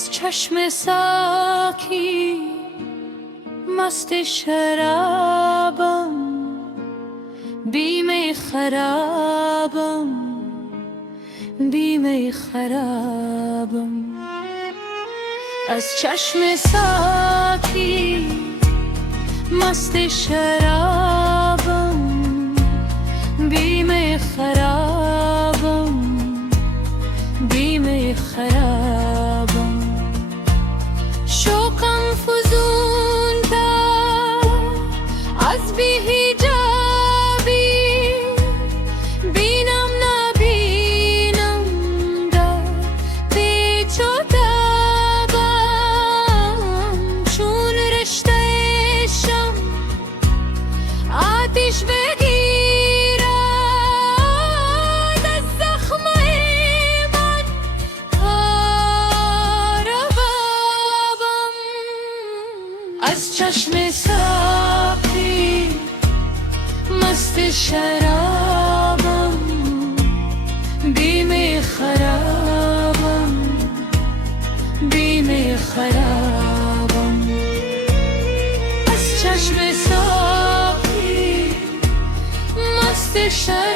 از چشم ساقی مست شرابم، بی خرابم، بی خرابم. از چشم ساقی مست شرابم، بی خرابم، بی خرابم. شوقم فزون تا از بی حجابی، بینم نبینم در پیچ و تابم. چون رشته شم آتش بگیرد از زخم من ربابم. از چشم ساقی مست شرابم، بی خرابم، بی خرابم. از چشم ساقی مست شرابم،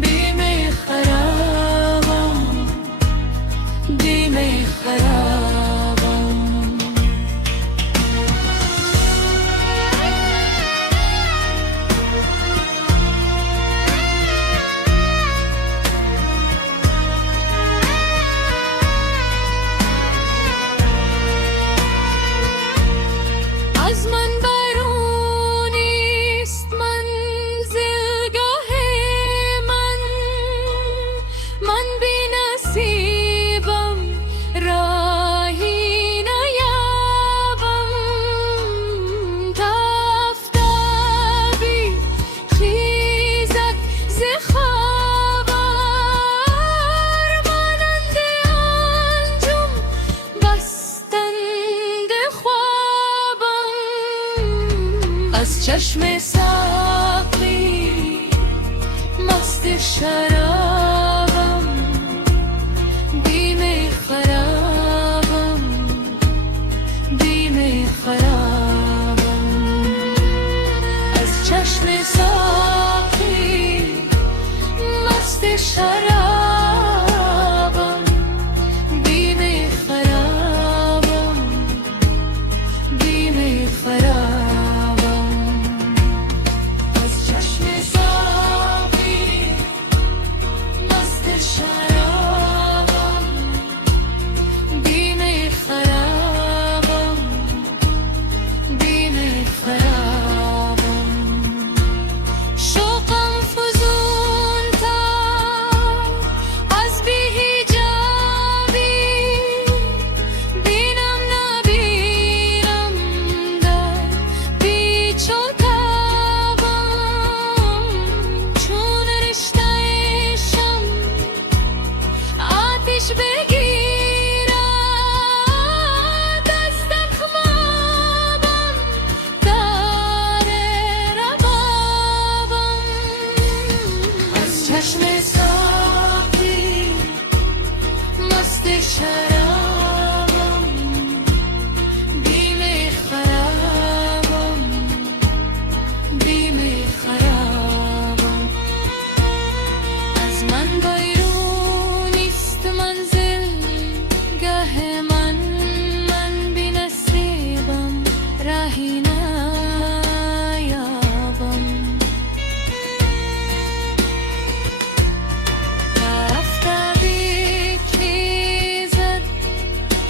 بی خرابم، بی خرابم. از من برونیست منزلگاه من، من بی نصیبم راهی نیابم. تافتابی خیزد ز خوابار، مانند انجم بستند خوابم. از چشم ساقی مست شرابم، بی خرابم، بی خرابم. از چشم ساقی مست شرابم، بی خرابم، بی خرابم. از چشم ساقی مست شرابم، بی خرابم، بی خرابم. شوقم فزون تا از بی حجابی، بینم نبینم در پیچ و تابم. چون رشته شم آتش بگیرد از زخمم در ربابم. از چشم ساقی مست شرابم، بی خرابم، بی خرابم. از من بیرونیست منزلگاه من، من بی نصیبم راهی نیابم. آفتابی خیزد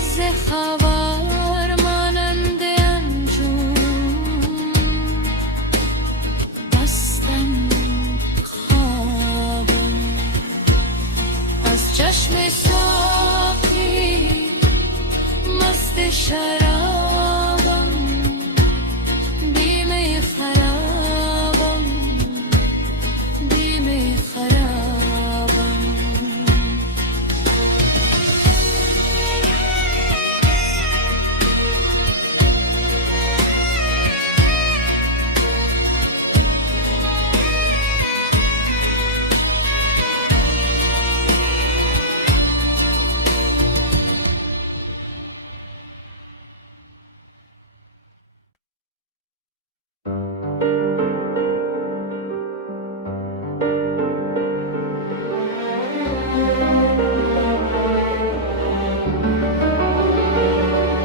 ز خوابار، مانند انجم بستند خوابم. از چشم ساقی مست شرابم، بی خرابم، بی خرابم.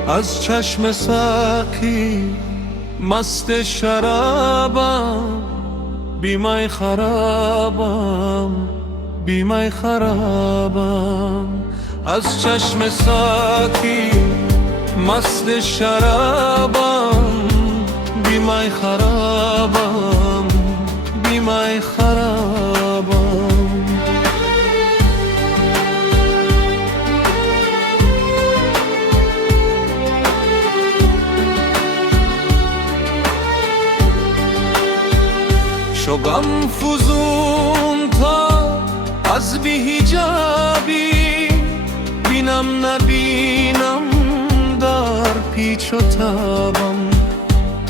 از چشم ساقی مست شرابم، بی می خرابم، بی می خرابم. از چشم ساقی مست شرابم، بی می خرابم، بی می خرابم. شو غم فزون تا از بی حجابی، بینم نبینم در پیچ و تابم.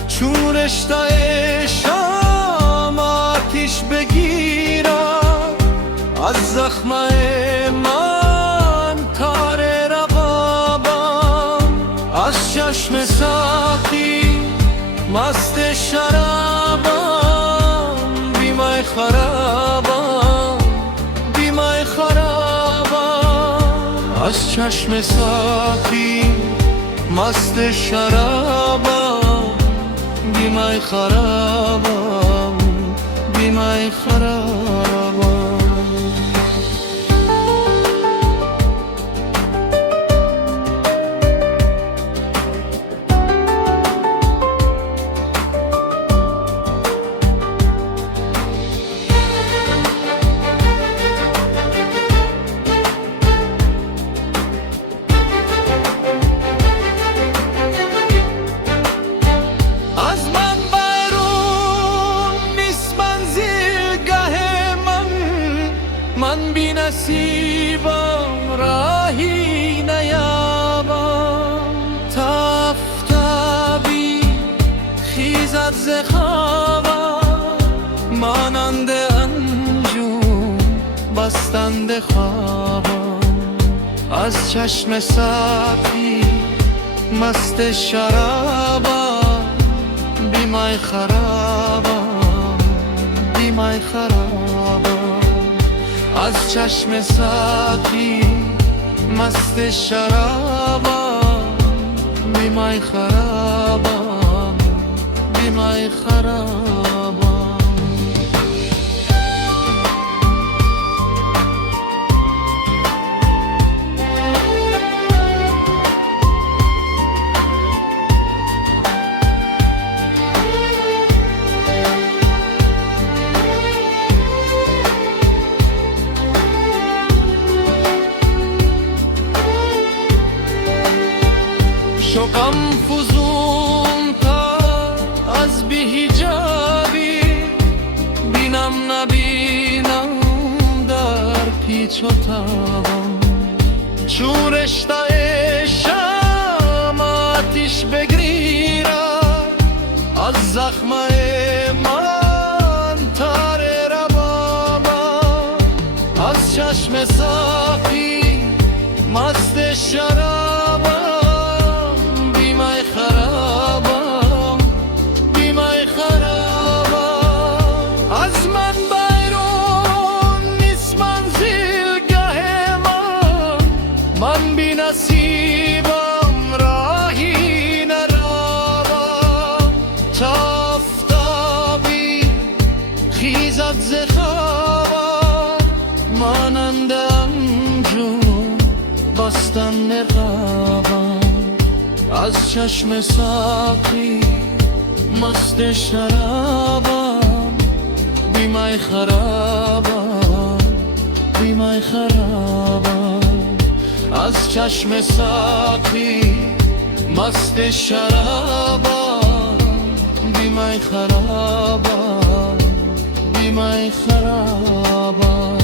چون رشته شام آتیش بگیرد، از زخم من تار رقابم. از چشم ساقی مست شرابم، بی می خرابم، بی می خرابم. از چشم ساقی مست شرابم، بی می خرابم، بی می خرابم. من بی نصیبم راهی نیابم. تافتابی خیزد ز خوابم، مانند انجم بستند خوابم. از چشم ساقی مست شرابم، بی می خرابم، بی می خرابم. از چشم ساقی مست شرابم، بی می خرابم، بی می خرابم. شو غم فزون تا از بی حجابی، بینم نبینم در پیچ و تابم. چون رشته شام آتیش بگیرد، از زخم من تار ربابم. از چشم ساقی مست شرابم، من بی نصیبم راهی نروم. تافتابی خیزد ز خوابم، مانند انجم بستن رقابم. از چشم ساقی مست شرابم، بی می خرابم، بی می خرابم. از چشم ساقی مست شرابم، بی می خرابم، بی می خرابم.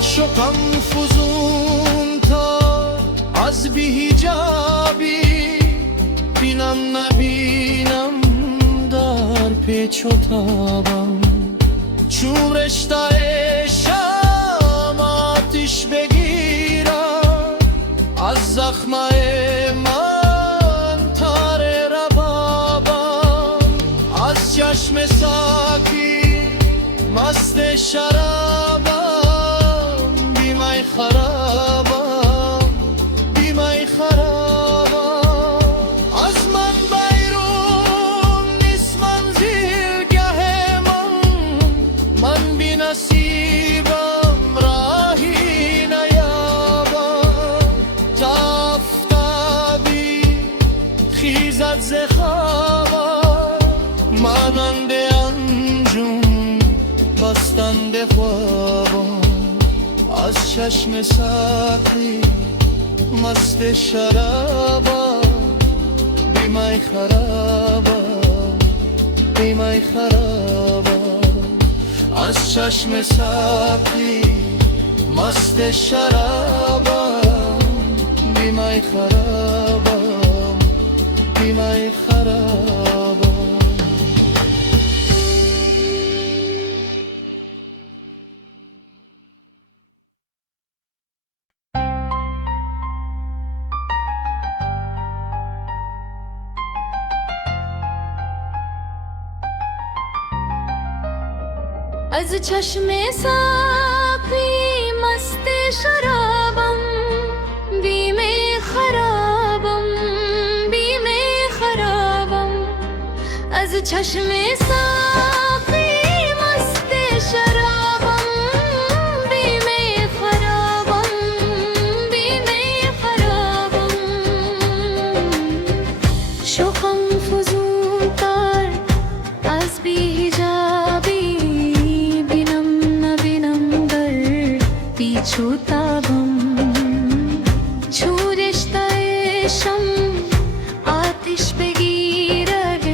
شو غم فزون تا از بی حجابی، بینم نبینم در پیچ و تابم. چون رشته شم آتش بگیرد از زخم من تار ربابم از چشم ساکی مست شرابم بی می خرابم بی می خرابم از من بیرون نیست منزلگه من بی نصیبم راهی نیابم تافتابی خیزد ز خوابم مانند انجم بستند خوابم از چشم ساقی مست شرابم بی می خرابم بی می خرابم از چشم ساقی مست شرابم بی می خرابم بی می خرابم از چشم ساقی مست شرابم بی می خرابم بی می خرابم از چشم ساقی مست شرابم بی می خرابم بی می خرابم شوقم فزون تر از بی پیچ تابم چون رشته شم آتش بگیرد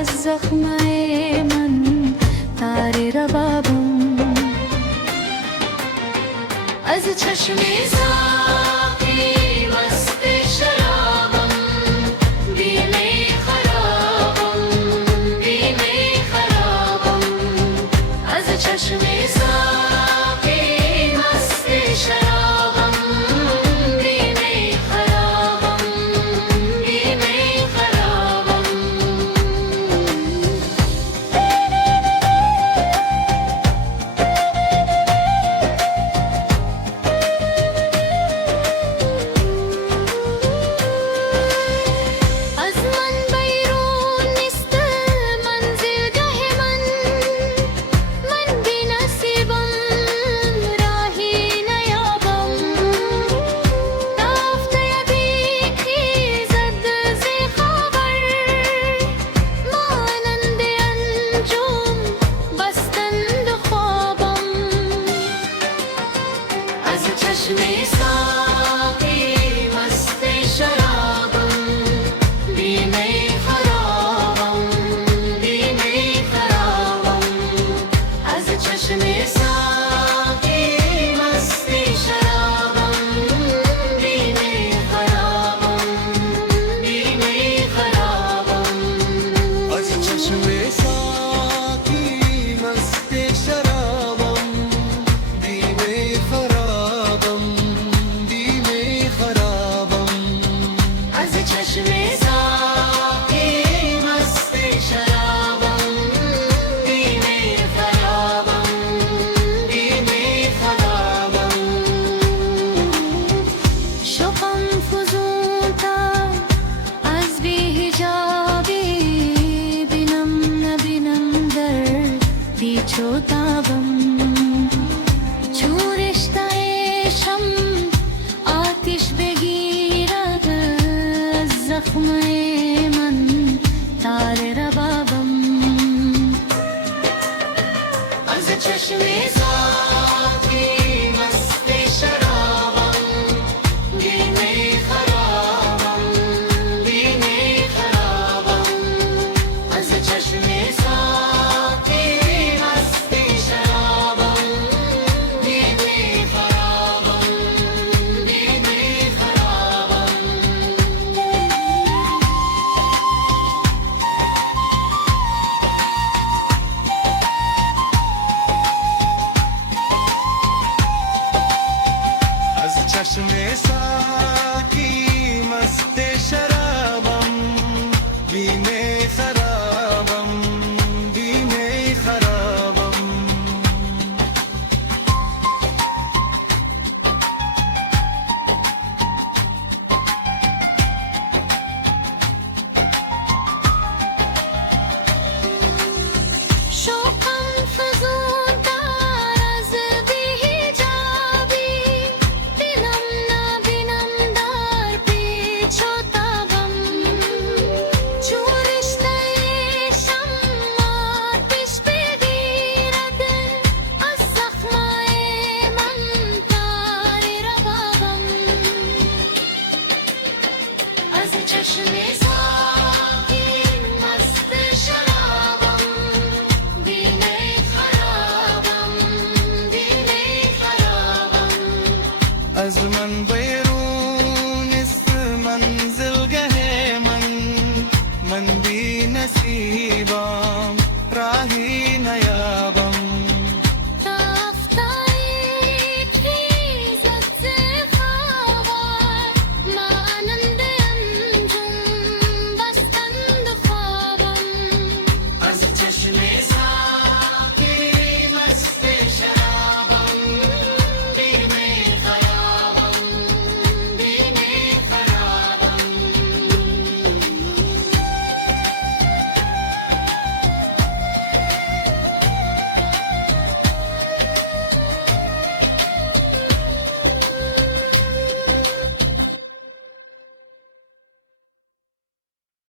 از زخم من تار ربابم از چشم ساقی مست شرابم بی می خرابم بی می خرابم از چشم من بیرونست منزل گه من بی نصیبم